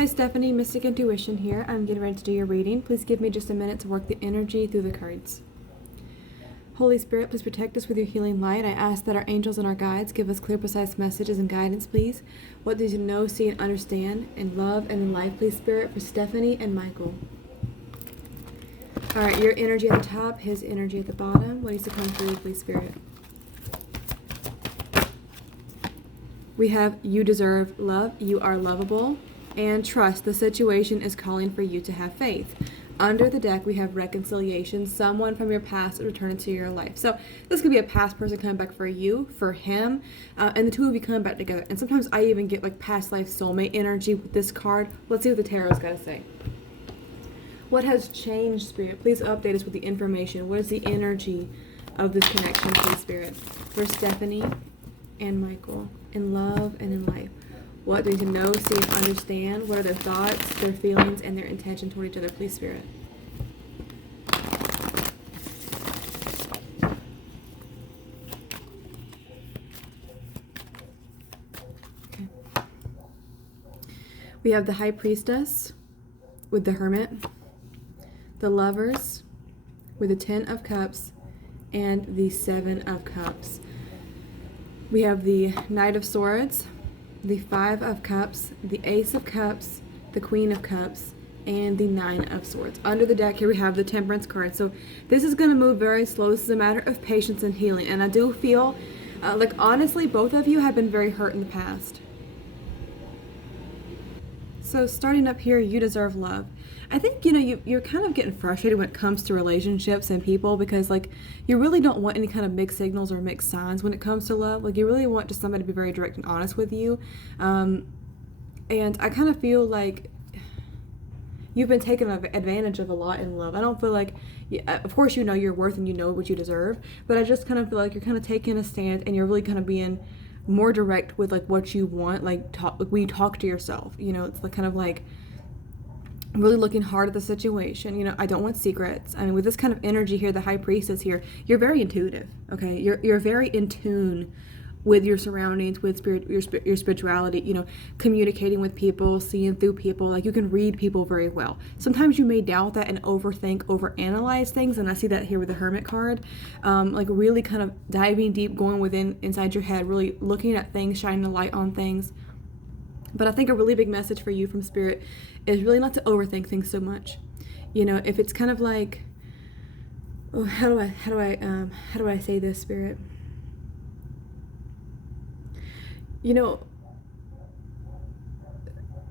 Hi Stephanie, Mystic Intuition here. I'm getting ready to do your reading. Please give me just a minute to work the energy through the cards. Holy Spirit, please protect us with your healing light. I ask that our angels and our guides give us clear, precise messages and guidance, please. What do you know, see, and understand, and love, and in life, please, Spirit, for Stephanie and Michael. All right, your energy at the top, his energy at the bottom. What needs to come through, please, Spirit? We have you deserve love, you are lovable, and trust. The situation is calling for you to have faith. Under the deck, we have reconciliation. Someone from your past is returning to your life. So this could be a past person coming back for you, for him, and the two of you coming back together. And sometimes I even get like past life soulmate energy with this card. Let's see what the tarot's got to say. What has changed, Spirit? Please update us with the information. What is the energy of this connection, please, Spirit? For Stephanie and Michael, in love and in life. What do you know, see, and understand? What are their thoughts, their feelings, and their intention toward each other, please, Spirit? Okay. We have the High Priestess with the Hermit, the Lovers with the Ten of Cups, and the Seven of Cups. We have the Knight of Swords, the Five of Cups, the Ace of Cups, the Queen of Cups, and the Nine of Swords. Under the deck here we have the Temperance card. So this is going to move very slow. This is a matter of patience and healing. And I do feel like honestly both of you have been very hurt in the past. So starting up here, you deserve love. I think, you're kind of getting frustrated when it comes to relationships and people because, like, you really don't want any kind of mixed signals or mixed signs when it comes to love. Like, you really want just somebody to be very direct and honest with you. And I kind of feel like you've been taken advantage of a lot in love. I don't feel like, of course, you know your worth and you know what you deserve, but I just kind of feel like you're kind of taking a stand and you're really kind of being more direct with, like, what you want, like when you talk to yourself. It's like kind of like really looking hard at the situation. I don't want secrets. I mean, with this kind of energy here, the High Priestess here, you're very intuitive, okay? You're very in tune with your surroundings, with your spirituality, communicating with people, seeing through people. Like, you can read people very well. Sometimes you may doubt that and overanalyze things, and I see that here with the Hermit card. Like, really kind of diving deep, going inside your head, really looking at things, shining a light on things. But I think a really big message for you from Spirit is really not to overthink things so much. If it's kind of like, how do I say this, Spirit?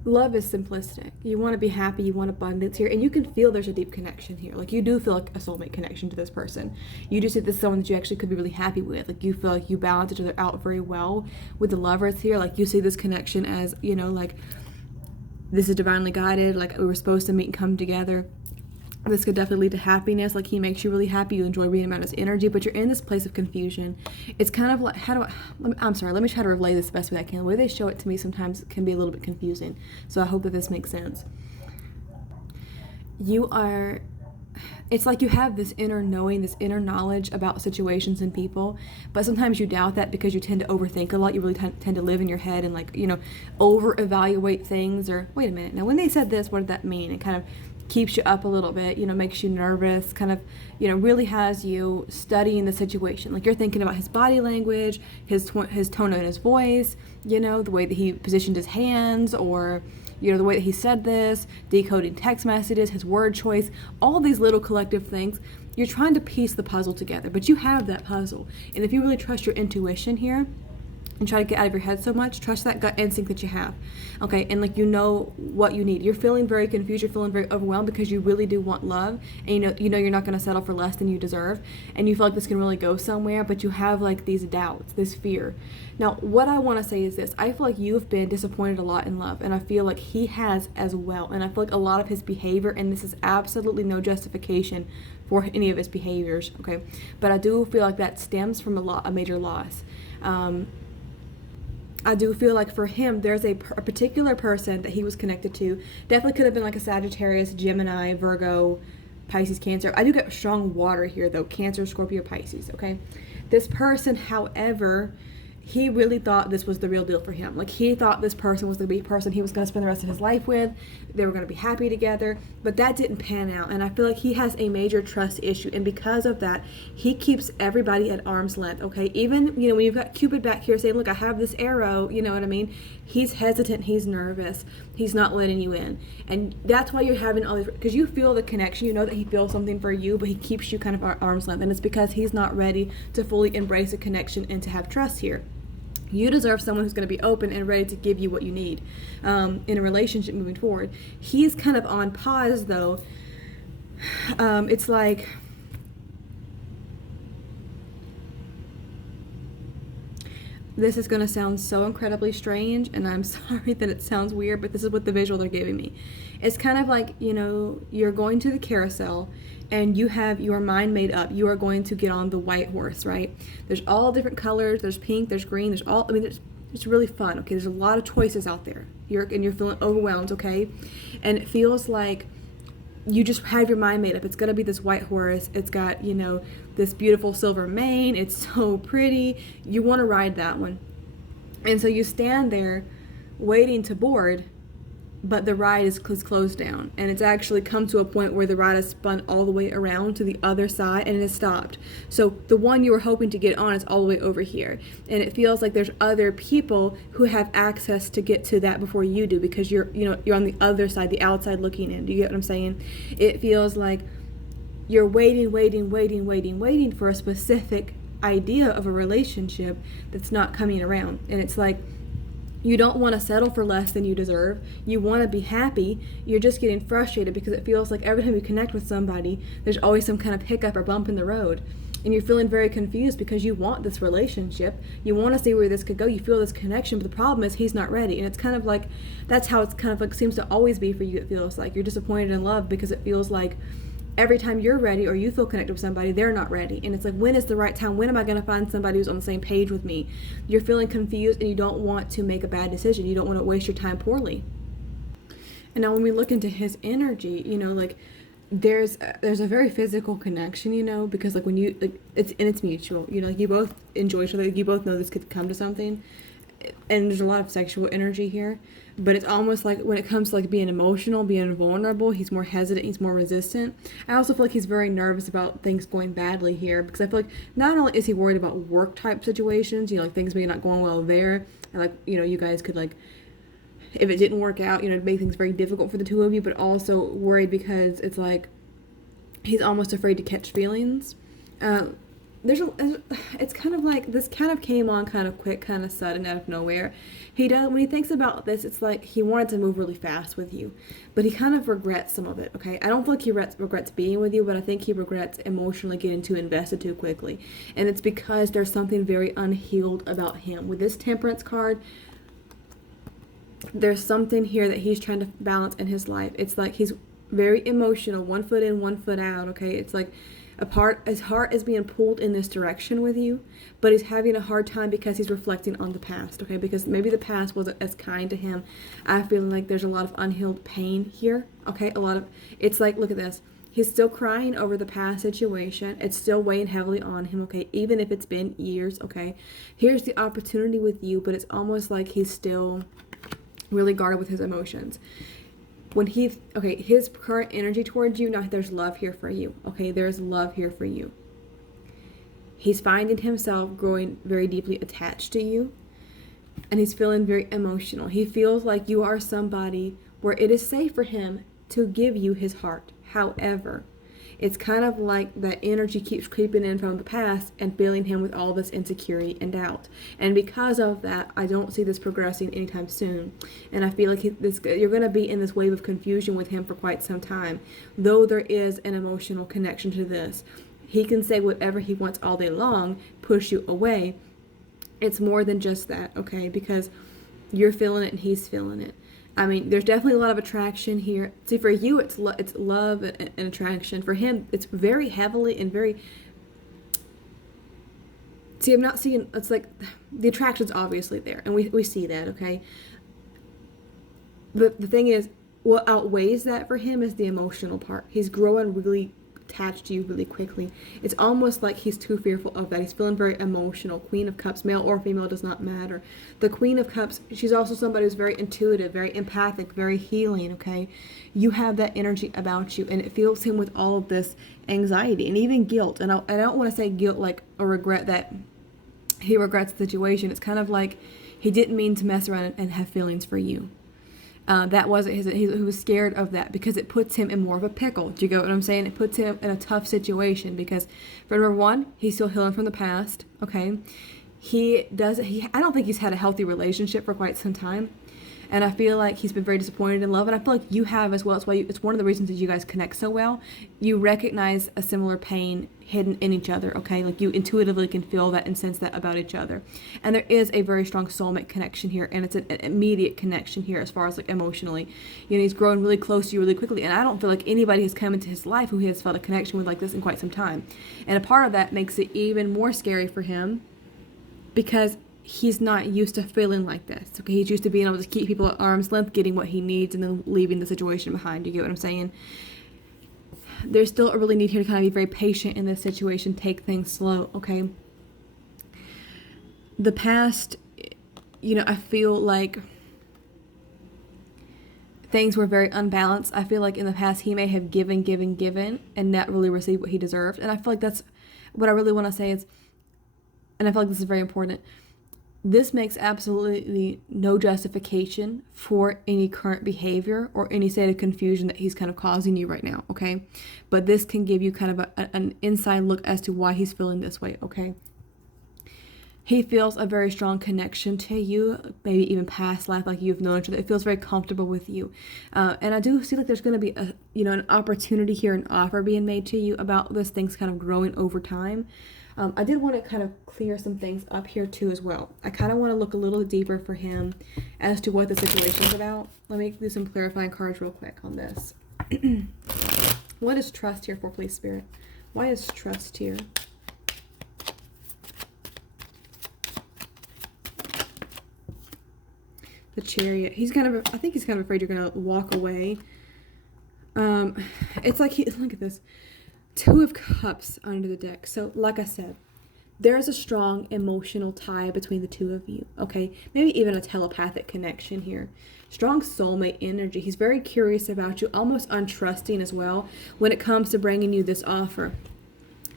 Love is simplistic. You want to be happy, you want abundance here, and you can feel there's a deep connection here. Like, you do feel like a soulmate connection to this person. You just see this is someone that you actually could be really happy with. Like, you feel like you balance each other out very well. With the Lovers here, like, you see this connection as, like, this is divinely guided, like, we were supposed to meet and come together. This could definitely lead to happiness. Like, he makes you really happy. You enjoy being around his energy, but you're in this place of confusion. It's kind of like, let me try to relay this the best way I can. The way they show it to me sometimes can be a little bit confusing. So I hope that this makes sense. It's like you have this inner knowing, this inner knowledge about situations and people, but sometimes you doubt that because you tend to overthink a lot. You really tend to live in your head and, like, over-evaluate things, or, wait a minute, now when they said this, what did that mean? It kind of keeps you up a little bit, makes you nervous, kind of, really has you studying the situation. Like, you're thinking about his body language, his tone in his voice, the way that he positioned his hands, or, the way that he said this, decoding text messages, his word choice, all these little collective things. You're trying to piece the puzzle together, but you have that puzzle. And if you really trust your intuition here, and try to get out of your head so much, trust that gut instinct that you have, okay? And, like, what you need. You're feeling very confused, you're feeling very overwhelmed because you really do want love, and you know you're not going to settle for less than you deserve, and you feel like this can really go somewhere, but you have, like, these doubts, this fear. Now, what I want to say is this: I feel like you've been disappointed a lot in love, and I feel like he has as well, and I feel like a lot of his behavior, and this is absolutely no justification for any of his behaviors, okay? But I do feel like that stems from a major loss. I do feel like for him, there's a particular person that he was connected to. Definitely could have been like a Sagittarius, Gemini, Virgo, Pisces, Cancer. I do get strong water here, though. Cancer, Scorpio, Pisces, okay? This person, however, he really thought this was the real deal for him. Like, he thought this person was the be person he was going to spend the rest of his life with. They were going to be happy together, but that didn't pan out. And I feel like he has a major trust issue, and because of that, he keeps everybody at arm's length. Okay, even when you've got Cupid back here saying, "Look, I have this arrow," you know what I mean? He's hesitant. He's nervous. He's not letting you in, and that's why you're having all these. Because you feel the connection. You know that he feels something for you, but he keeps you kind of at arm's length, and it's because he's not ready to fully embrace a connection and to have trust here. You deserve someone who's going to be open and ready to give you what you need in a relationship moving forward. He's kind of on pause, though. It's like this is going to sound so incredibly strange, and I'm sorry that it sounds weird, but this is what the visual they're giving me. It's kind of like, you're going to the carousel, and you have your mind made up. You are going to get on the white horse, right? There's all different colors. There's pink, there's green, it's really fun, okay? There's a lot of choices out there. You're feeling overwhelmed, okay? And it feels like you just have your mind made up. It's going to be this white horse. It's got, this beautiful silver mane. It's so pretty. You want to ride that one. And so you stand there waiting to board, but the ride is closed down, and it's actually come to a point where the ride has spun all the way around to the other side, and it has stopped. So the one you were hoping to get on is all the way over here, and it feels like there's other people who have access to get to that before you do, because you're on the other side, the outside looking in. Do you get what I'm saying? It feels like you're waiting for a specific idea of a relationship that's not coming around, and it's like, you don't want to settle for less than you deserve. You want to be happy. You're just getting frustrated because it feels like every time you connect with somebody, there's always some kind of hiccup or bump in the road. And you're feeling very confused because you want this relationship. You want to see where this could go. You feel this connection, but the problem is he's not ready. And it's kind of like, that's how it's kind of like seems to always be for you. It feels like you're disappointed in love because it feels like every time you're ready or you feel connected with somebody, they're not ready. And it's like, when is the right time? When am I going to find somebody who's on the same page with me? You're feeling confused, and you don't want to make a bad decision. You don't want to waste your time poorly. And now when we look into his energy, like there's a very physical connection, because like when you, like, it's mutual, like you both enjoy each other. Like you both know this could come to something. And there's a lot of sexual energy here, but it's almost like when it comes to like being emotional, being vulnerable, he's more hesitant, he's more resistant. I also feel like he's very nervous about things going badly here, because I feel like not only is he worried about work type situations, like things maybe not going well there, and like, you guys could like, if it didn't work out, it'd make things very difficult for the two of you, but also worried because it's like he's almost afraid to catch feelings. It's kind of like this kind of came on kind of quick, kind of sudden, out of nowhere. When he thinks about this, it's like he wanted to move really fast with you, but he kind of regrets some of it, okay? I don't feel like he regrets being with you, but I think he regrets emotionally getting too invested too quickly, and it's because there's something very unhealed about him. With this Temperance card, there's something here that he's trying to balance in his life. It's like he's very emotional, 1 foot in, 1 foot out, okay? It's like his heart is being pulled in this direction with you, but he's having a hard time because he's reflecting on the past, okay? Because maybe the past wasn't as kind to him. I feel like there's a lot of unhealed pain here, okay? It's like, look at this. He's still crying over the past situation. It's still weighing heavily on him, okay? Even if it's been years, okay? Here's the opportunity with you, but it's almost like he's still really guarded with his emotions. His current energy towards you, now there's love here for you, okay? There's love here for you. He's finding himself growing very deeply attached to you, and he's feeling very emotional. He feels like you are somebody where it is safe for him to give you his heart. However, it's kind of like that energy keeps creeping in from the past and filling him with all this insecurity and doubt. And because of that, I don't see this progressing anytime soon. And I feel like you're going to be in this wave of confusion with him for quite some time. Though there is an emotional connection to this. He can say whatever he wants all day long, push you away. It's more than just that, okay? Because you're feeling it and he's feeling it. I mean, there's definitely a lot of attraction here. See, for you, it's love and attraction. For him, it's very heavily and very... See, I'm not seeing... It's like, the attraction's obviously there, and we see that, okay? But the thing is, what outweighs that for him is the emotional part. He's growing really attached to you really quickly. It's almost like he's too fearful of that. He's feeling very emotional. Queen of Cups, male or female, does not matter. The Queen of Cups, she's also somebody who's very intuitive, very empathic, very healing, okay? You have that energy about you, and it fills him with all of this anxiety and even guilt. And I don't want to say guilt like a regret that he regrets the situation. It's kind of like he didn't mean to mess around and have feelings for you. That wasn't his. He was scared of that because it puts him in more of a pickle. Do you get what I'm saying? It puts him in a tough situation because, for number one, he's still healing from the past. Okay, I don't think he's had a healthy relationship for quite some time, and I feel like he's been very disappointed in love, and I feel like you have as well. It's why it's one of the reasons that you guys connect so well. You recognize a similar pain hidden in each other, okay? Like you intuitively can feel that and sense that about each other. And there is a very strong soulmate connection here, and it's an immediate connection here as far as like emotionally. He's grown really close to you really quickly, and I don't feel like anybody has come into his life who he has felt a connection with like this in quite some time. And a part of that makes it even more scary for him because he's not used to feeling like this. Okay, he's used to being able to keep people at arm's length, getting what he needs, and then leaving the situation behind. You get what I'm saying? There's still a really need here to kind of be very patient in this situation. Take things slow, okay? The past, I feel like things were very unbalanced. I feel like in the past he may have given, and not really received what he deserved. And I feel like that's what I really want to say is, and I feel like this is very important, this makes absolutely no justification for any current behavior or any state of confusion that he's kind of causing you right now, okay? But this can give you kind of an inside look as to why he's feeling this way, okay? He feels a very strong connection to you, maybe even past life, like you've known each other. It feels very comfortable with you. And I do see like there's going to be an opportunity here, an offer being made to you about this, things kind of growing over time. I did want to kind of clear some things up here too as well. I kind of want to look a little deeper for him as to what the situation is about. Let me do some clarifying cards real quick on this. What is trust here for, please, Spirit? Why is trust here? The Chariot. I think he's kind of afraid you're going to walk away. It's like look at this. Two of Cups under the deck. So, like I said, there's a strong emotional tie between the two of you, okay? Maybe even a telepathic connection here. Strong soulmate energy. He's very curious about you, almost untrusting as well when it comes to bringing you this offer.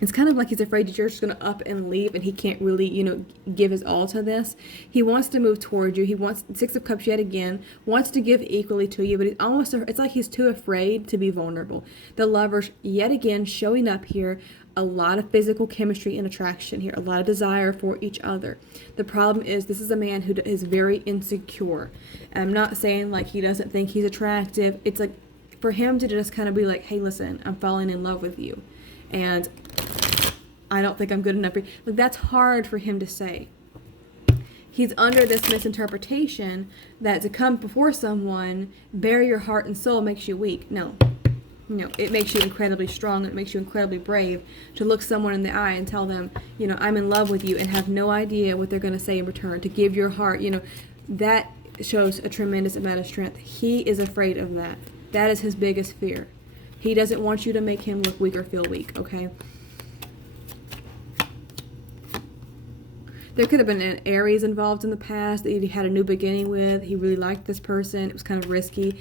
It's kind of like he's afraid that you're just going to up and leave and he can't really, give his all to this. He wants to move toward you. He wants, Six of Cups yet again, wants to give equally to you, but it's like he's too afraid to be vulnerable. The Lovers yet again showing up here. A lot of physical chemistry and attraction here. A lot of desire for each other. The problem is this is a man who is very insecure. And I'm not saying like he doesn't think he's attractive. It's like for him to just kind of be like, hey, listen, I'm falling in love with you. And I don't think I'm good enough for you. Like, that's hard for him to say. He's under this misinterpretation that to come before someone, bare your heart and soul makes you weak. No, it makes you incredibly strong. It makes you incredibly brave to look someone in the eye and tell them, I'm in love with you, and have no idea what they're going to say in return. To give your heart, that shows a tremendous amount of strength. He is afraid of that. That is his biggest fear. He doesn't want you to make him look weak or feel weak, okay? There could have been an Aries involved in the past that he had a new beginning with. He really liked this person. It was kind of risky.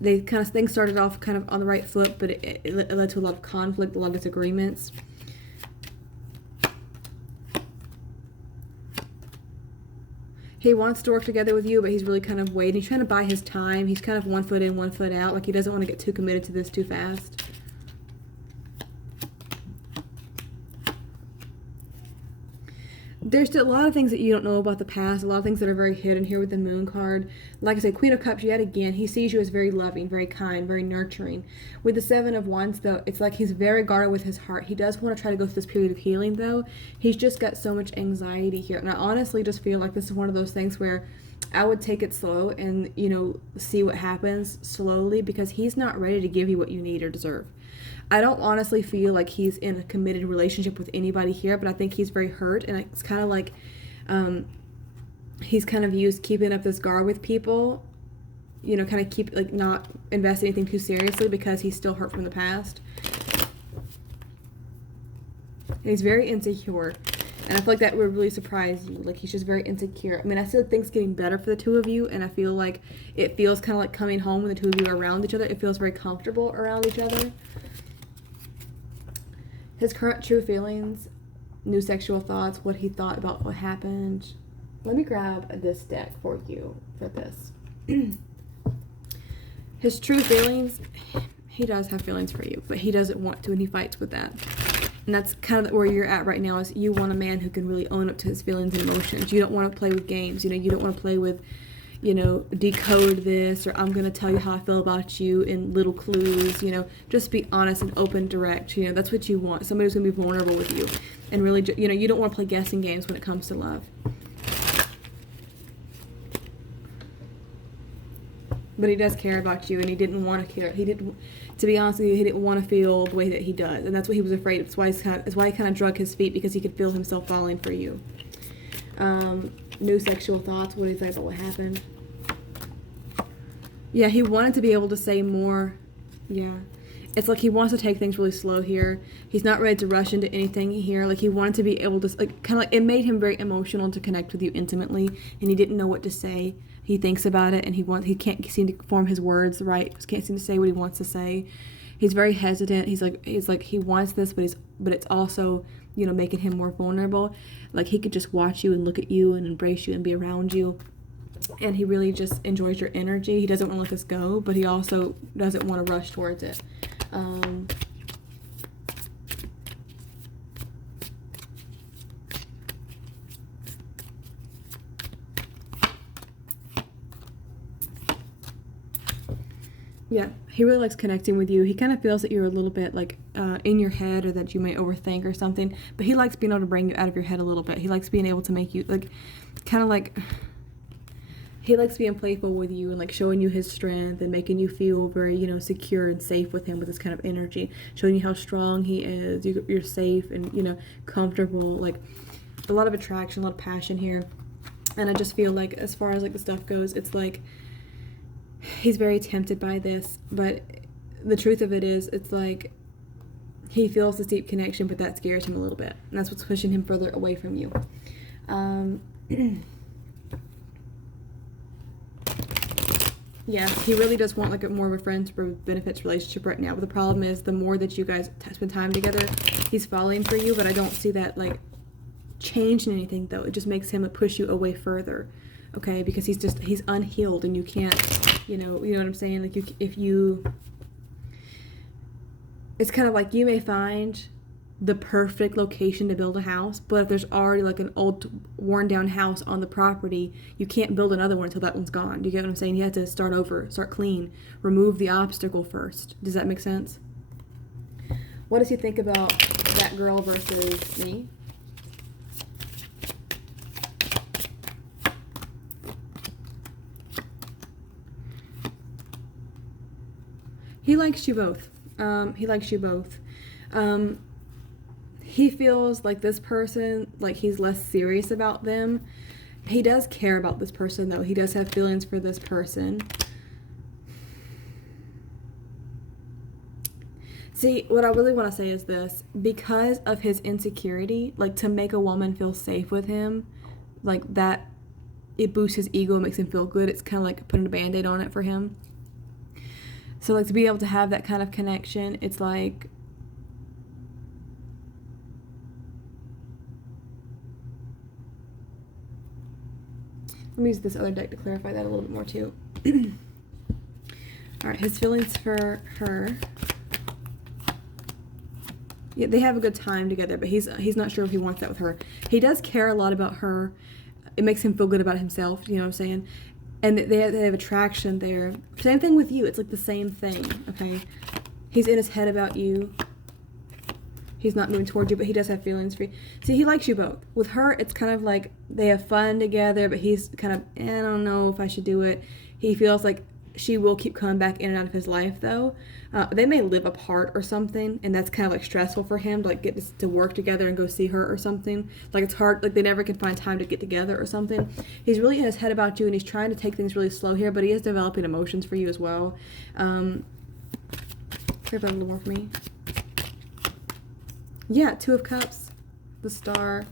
Things started off kind of on the right foot, but it led to a lot of conflict, a lot of disagreements. He wants to work together with you, but he's really kind of waiting. He's trying to buy his time. He's kind of 1 foot in, 1 foot out. Like he doesn't want to get too committed to this too fast. There's still a lot of things that you don't know about the past, a lot of things that are very hidden here with the Moon card. Like I said, Queen of Cups yet again, he sees you as very loving, very kind, very nurturing. With the Seven of Wands, though, it's like he's very guarded with his heart. He does want to try to go through this period of healing, though. He's just got so much anxiety here. And I honestly just feel like this is one of those things where I would take it slow and, see what happens slowly, because he's not ready to give you what you need or deserve. I don't honestly feel like he's in a committed relationship with anybody here, but I think he's very hurt, and it's kind of like he's kind of used keeping up this guard with people, kind of keep, like, not invest anything too seriously because he's still hurt from the past. And he's very insecure. And I feel like that would really surprise you. Like, he's just very insecure. I mean, I feel like things getting better for the two of you, and I feel like it feels kind of like coming home when the two of you are around each other. It feels very comfortable around each other. His current true feelings, new sexual thoughts, what he thought about what happened. Let me grab this deck for you for this. His true feelings, he does have feelings for you, but he doesn't want to, and he fights with that. And that's kind of where you're at right now, is you want a man who can really own up to his feelings and emotions. You don't want to play with games. You know, you don't want to play with, you know, decode this, or I'm going to tell you how I feel about you in little clues. You know, just be honest and open, direct. You know, that's what you want. Somebody who's going to be vulnerable with you. And really, you know, you don't want to play guessing games when it comes to love. But he does care about you, and he didn't want to care. He didn't, to be honest with you, he didn't want to feel the way that he does, and that's what he was afraid of. That's why he kind of drug his feet, because he could feel himself falling for you. New sexual thoughts. What do you think about what happened? Yeah, he wanted to be able to say more. Yeah. It's like he wants to take things really slow here. He's not ready to rush into anything here. Like, he wanted to be able to, like, kind of like, it made him very emotional to connect with you intimately, and he didn't know what to say. He thinks about it, and he can't seem to form his words right. He can't seem to say what he wants to say. He's very hesitant. He's like he wants this, but it's also, you know, making him more vulnerable. Like, he could just watch you and look at you and embrace you and be around you. And he really just enjoys your energy. He doesn't want to let this go, but he also doesn't want to rush towards it. Yeah, he really likes connecting with you. He kind of feels that you're a little bit like in your head, or that you may overthink or something. But he likes being able to bring you out of your head a little bit. He likes being able to make you like, kind of like, he likes being playful with you and like showing you his strength and making you feel very, you know, secure and safe with him, with this kind of energy, showing you how strong he is. You're safe and, you know, comfortable. Like, a lot of attraction, a lot of passion here. And I just feel like, as far as like the stuff goes, it's like, he's very tempted by this, but the truth of it is, it's like he feels this deep connection, but that scares him a little bit, and that's what's pushing him further away from you. Yeah, he really does want like a more of a friends with benefits relationship right now, but the problem is, the more that you guys spend time together, he's falling for you, but I don't see that like changing anything, though. It just makes him push you away further, okay? Because he's unhealed, and you can't, you know what I'm saying? Like, it's kind of like, you may find the perfect location to build a house, but if there's already like an old worn down house on the property, you can't build another one until that one's gone. Do you get what I'm saying? You have to start over, start clean, remove the obstacle first. Does that make sense? What does he think about that girl versus me? He likes you both. He likes you both. He feels like this person, like he's less serious about them. He does care about this person, though. He does have feelings for this person. See, what I really want to say is this. Because of his insecurity, like, to make a woman feel safe with him, like that, it boosts his ego, makes him feel good. It's kind of like putting a Band-Aid on it for him. So, like, to be able to have that kind of connection, it's like, let me use this other deck to clarify that a little bit more, too. All right, his feelings for her. Yeah, they have a good time together, but he's not sure if he wants that with her. He does care a lot about her. It makes him feel good about himself, you know what I'm saying? And they have attraction there. Same thing with you. It's like the same thing, okay? He's in his head about you. He's not moving towards you, but he does have feelings for you. See, he likes you both. With her, it's kind of like they have fun together, but he's kind of, I don't know if I should do it. He feels like she will keep coming back in and out of his life, though. They may live apart or something, and that's kind of like stressful for him to like get to work together and go see her or something. Like, it's hard, like they never can find time to get together or something. He's really in his head about you, and he's trying to take things really slow here, but he is developing emotions for you as well. Clarify a little more for me. Yeah, Two of Cups. the Star.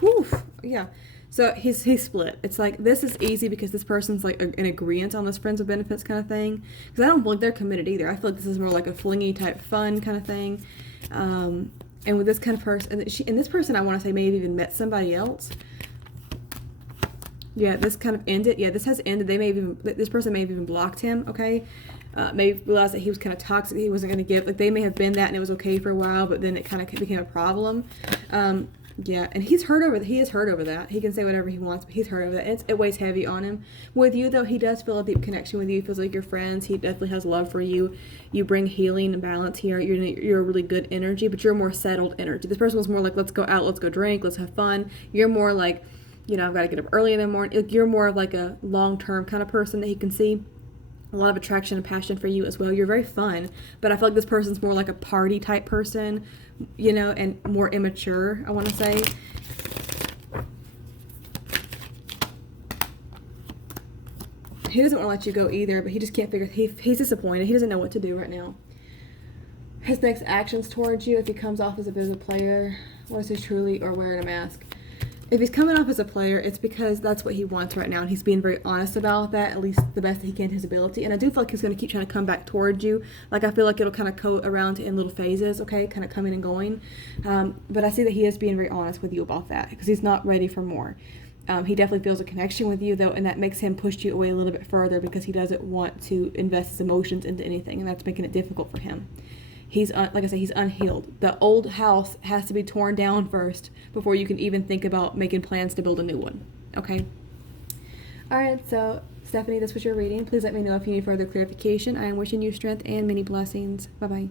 Whew. Yeah. So he's split. It's like this is easy because this person's like in agreement on this friends with benefits kind of thing. Because I don't feel like they're committed either. I feel like this is more like a flingy type fun kind of thing. And with this kind of person, and this person I want to say may have even met somebody else. Yeah, this kind of ended. Yeah, this has ended. This person may have even blocked him. Okay, may realize that he was kind of toxic. He wasn't going to give. Like they may have been that, and it was okay for a while, but then it kind of became a problem. Yeah, and he is hurt over that. He can say whatever he wants, but he's hurt over that. It weighs heavy on him. With you, though, he does feel a deep connection with you. He feels like you're friends. He definitely has love for you. You bring healing and balance here. You're a really good energy, but you're more settled energy. This person was more like, let's go out, let's go drink, let's have fun. You're more like, I've got to get up early in the morning. You're more of like a long-term kind of person that he can see. A lot of attraction and passion for you as well. You're very fun, but I feel like this person's more like a party type person, and more immature, I want to say. He doesn't want to let you go either, but he just can't figure. He's disappointed. He doesn't know what to do right now. His next actions towards you, if he comes off as a bit of a player, what is he truly, or wearing a mask? If he's coming off as a player, it's because that's what he wants right now, and he's being very honest about that, at least the best that he can to his ability. And I do feel like he's going to keep trying to come back towards you. Like, I feel like it'll kind of go around in little phases, okay, kind of coming and going. But I see that he is being very honest with you about that, because he's not ready for more. He definitely feels a connection with you, though, and that makes him push you away a little bit further because he doesn't want to invest his emotions into anything, and that's making it difficult for him. He's like I said, he's unhealed. The old house has to be torn down first before you can even think about making plans to build a new one. Okay? Alright, so Stephanie, this was your reading. Please let me know if you need further clarification. I am wishing you strength and many blessings. Bye-bye.